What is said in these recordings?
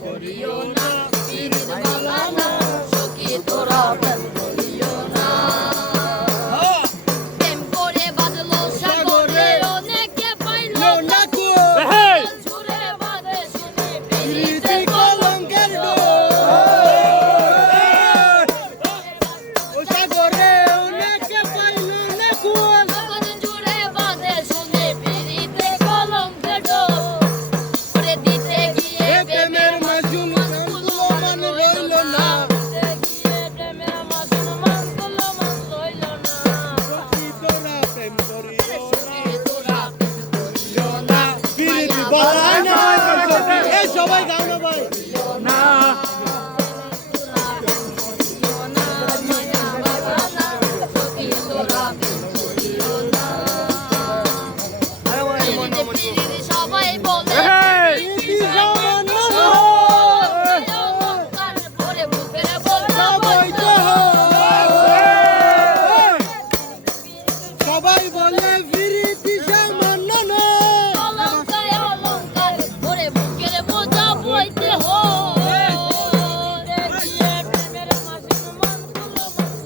করিও না পিরিত বালা না সখী তোরা প্রেম করিও না প্রেম করে বাঁধলো সাগরে অনেকে পাইলো না কো জুড়ে বাঁধে শুনে পিরিতে কলঙ্কের ও সাগরে অনেকে পাইলো না কো জুড়ে বাঁধে শুনে পিরিতে কলঙ্কের করে দিতে গিয়ে প্রেমের মাসুল মান রইল না প্রেমের মাসুল মান রইল না তোরা প্রেম করিও তোরা করিও না পিরিত বালা না এই সবাই গাও না ভাই না সবাই বলে ভরে বুকের সবাই বলে ফিরিতি সামান্য না অলঙ্কারে অলঙ্কার ভরে বুকের বোঝা বইতে হয় দেখিয়ে প্রেমের মাসুল মান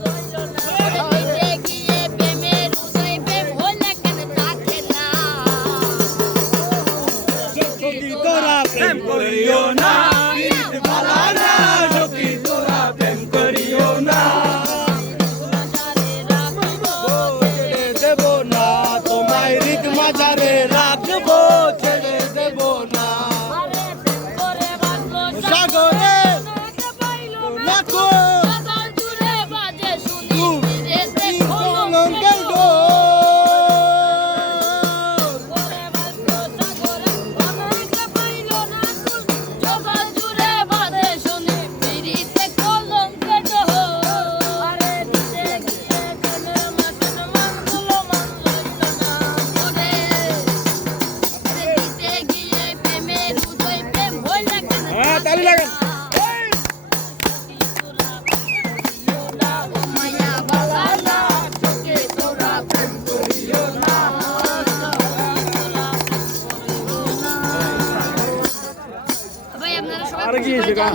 রইল না দিতে গিয়ে প্রেমের উদয় প্রেম হলে কেন থাকে না তোরা প্রেম করিও না পিরিত বালা না সখী তোরা প্রেম করিও না ছেড়ে দেব না তোমায় হৃদ মাঝারে রাখবো ছেড়ে দেব না সাগরে না কো কলঙ্কের ডোর হ্যাঁ তালি লাগান ভাই আপনারা সবাই আর কি হয়েছে গা?